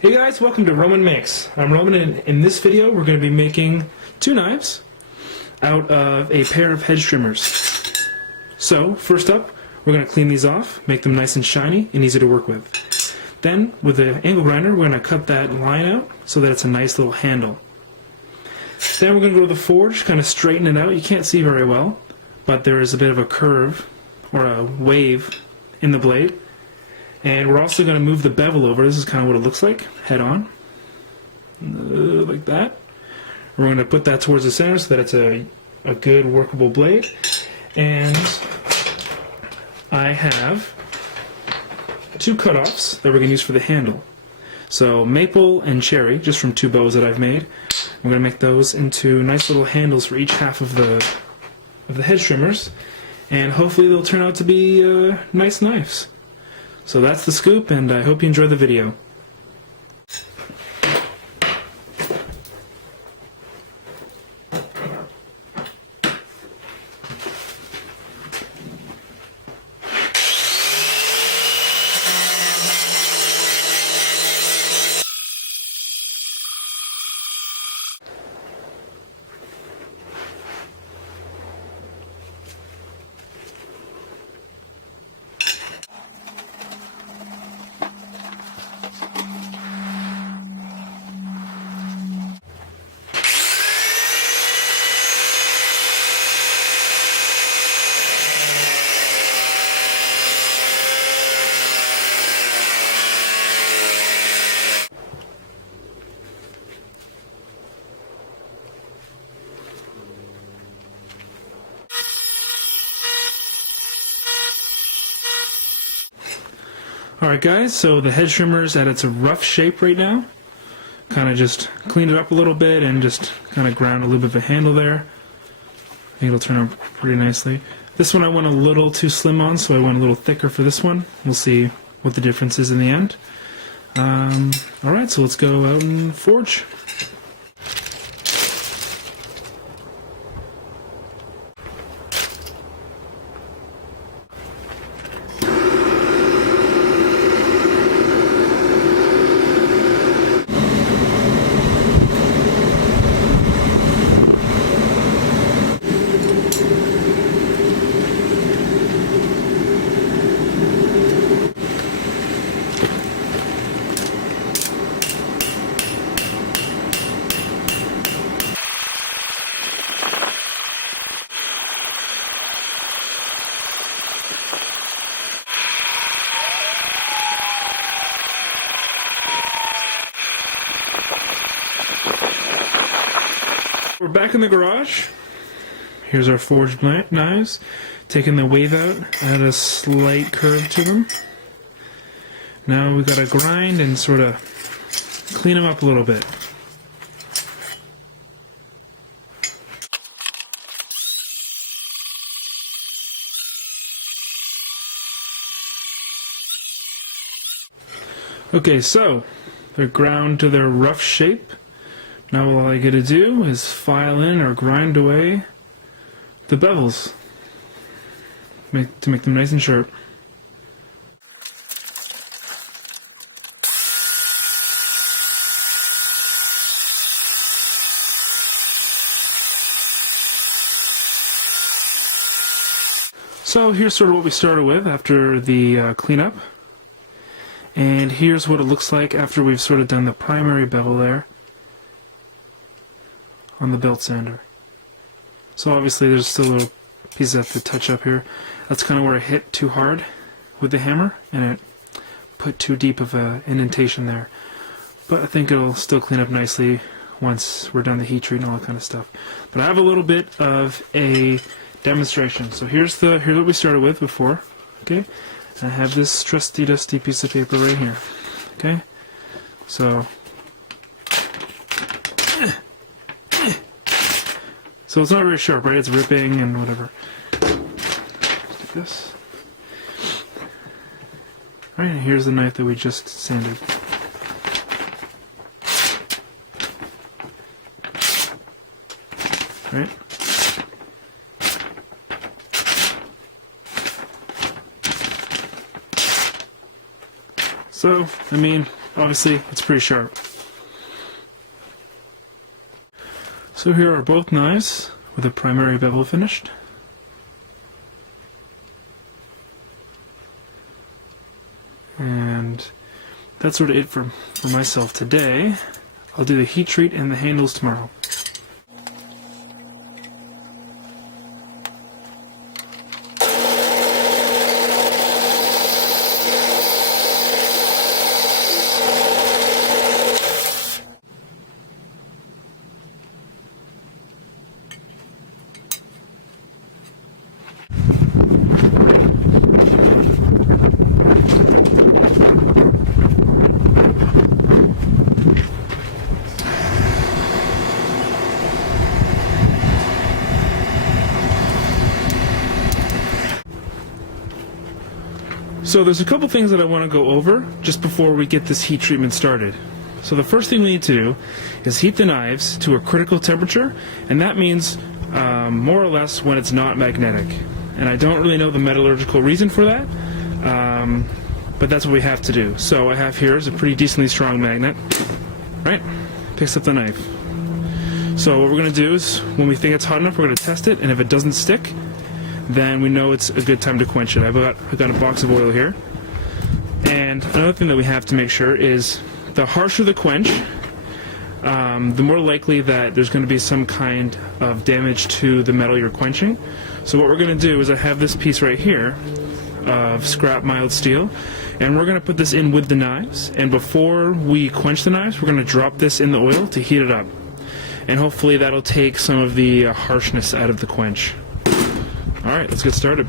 Hey guys, welcome to Roman Makes. I'm Roman, and in this video we're going to be making two knives out of a pair of hedge trimmers. So, first up, we're going to clean these off, make them nice and shiny and easy to work with. Then, with the angle grinder, we're going to cut that line out so that it's a nice little handle. Then we're going to go to the forge, kind of straighten it out. You can't see very well, but there is a bit of a curve, or a wave, in the blade. And we're also going to move the bevel over. This is kind of what it looks like, head on, like that. We're going to put that towards the center so that it's a good workable blade. And I have two cutoffs that we're going to use for the handle. So maple and cherry, just from two bows that I've made. We're going to make those into nice little handles for each half of the hedge trimmers, and hopefully they'll turn out to be nice knives. So that's the scoop, and I hope you enjoy the video. Alright guys, so the hedge trimmer is at its rough shape right now. Kind of just cleaned it up a little bit and just kind of ground a little bit of a handle there. I think it'll turn out pretty nicely. This one I went a little too slim on, so I went a little thicker for this one. We'll see what the difference is in the end. Alright, so let's go out and forge. We're back in the garage. Here's our forged knives. Taking the wave out, add a slight curve to them. Now we've got to grind and sort of clean them up a little bit. Okay, so they're ground to their rough shape. Now all I gotta do is file in or grind away the bevels to make them nice and sharp. So here's sort of what we started with after the cleanup. And here's what it looks like after we've sort of done the primary bevel there on the belt sander. So obviously there's still little pieces that have to touch up here. That's kind of where I hit too hard with the hammer and it put too deep of an indentation there. But I think it'll still clean up nicely once we're done the heat treat and all that kind of stuff. But I have a little bit of a demonstration. So here's what we started with before. Okay, I have this trusty dusty piece of paper right here. Okay, so it's not very sharp, right? It's ripping and whatever. Like this. Alright, and here's the knife that we just sanded. Right? So, I mean, obviously it's pretty sharp. So here are both knives with a primary bevel finished. And that's sort of it for myself today. I'll do the heat treat and the handles tomorrow. So there's a couple things that I want to go over just before we get this heat treatment started. So the first thing we need to do is heat the knives to a critical temperature, and that means more or less when it's not magnetic. And I don't really know the metallurgical reason for that, but that's what we have to do. So I have here is a pretty decently strong magnet, right? Picks up the knife. So what we're going to do is, when we think it's hot enough, we're going to test it, and if it doesn't stick, then we know it's a good time to quench it. I've got a box of oil here. And another thing that we have to make sure is the harsher the quench, the more likely that there's going to be some kind of damage to the metal you're quenching. So what we're going to do is I have this piece right here of scrap mild steel, and we're going to put this in with the knives, and before we quench the knives, we're going to drop this in the oil to heat it up. And hopefully that'll take some of the harshness out of the quench. Alright, let's get started.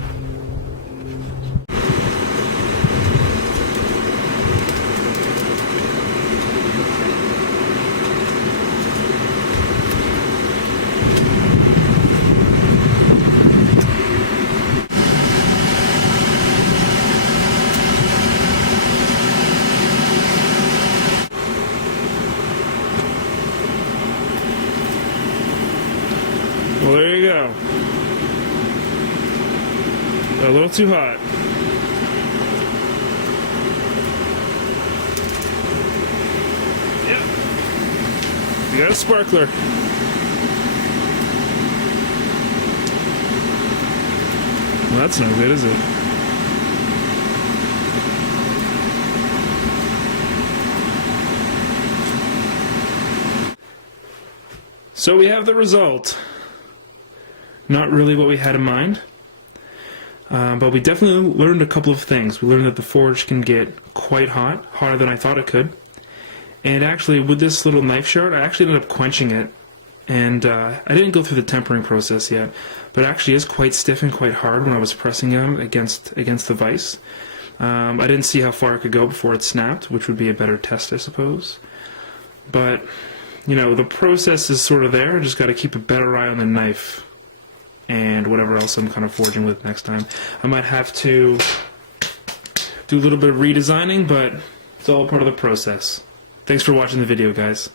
Well, there you go. A little too hot. Yep. We got a sparkler. Well, that's no good, is it? So we have the result. Not really what we had in mind. But we definitely learned a couple of things. We learned that the forge can get quite hot, hotter than I thought it could. And actually, with this little knife shard, I actually ended up quenching it. And I didn't go through the tempering process yet, but it actually is quite stiff and quite hard when I was pressing them against the vise. I didn't see how far it could go before it snapped, which would be a better test, I suppose. But, you know, the process is sort of there. I just got to keep a better eye on the knife and whatever else I'm kind of forging with next time. I might have to do a little bit of redesigning, but it's all part of the process. Thanks for watching the video, guys.